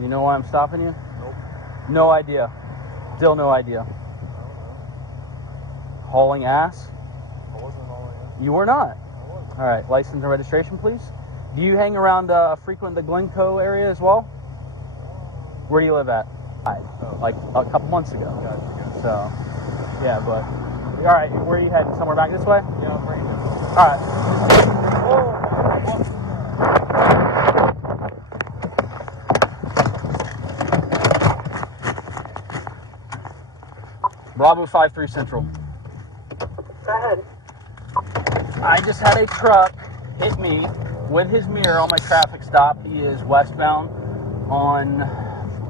You know why I'm stopping you? Nope. No idea. Still no idea. Hauling ass? I wasn't hauling ass. You were not? I wasn't. All right, license and registration, please. Do you hang around, frequent the Glencoe area as well? Where do you live at? Like a couple months ago. Gotcha. So, yeah, but, all right, where are you heading? Somewhere back this way? Yeah, I'm right here. All right. Bravo 53 Central. Go ahead. I just had a truck hit me with his mirror on my traffic stop. He is westbound on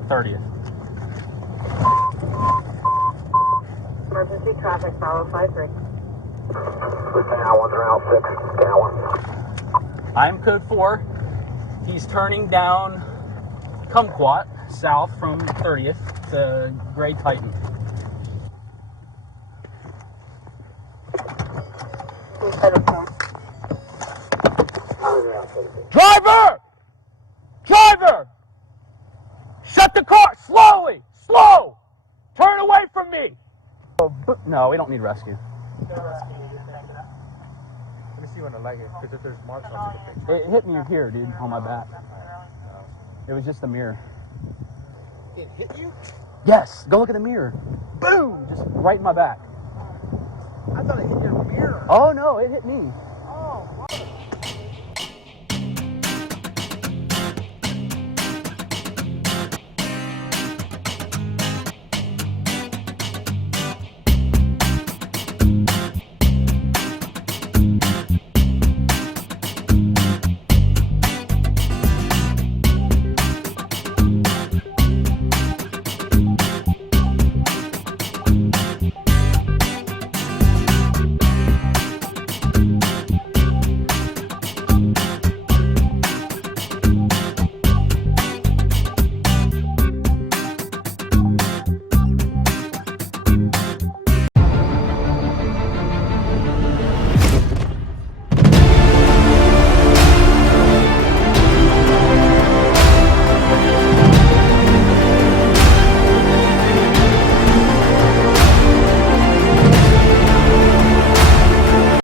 30th. Emergency traffic, Bravo 53. I'm code 4. He's turning down Kumquat south from 30th, the Gray Titan. Driver! Driver! Shut the car! Slowly! Slow! Turn away from me! No, we don't need rescue. Let me see when I like it, because if there's marks, I'll take a picture. It hit me here, dude, on my back. It was just the mirror. It hit you? Yes, go look at the mirror. Boom! Just right in my back. I thought it hit your mirror. Oh, no, it hit me. Oh, wow.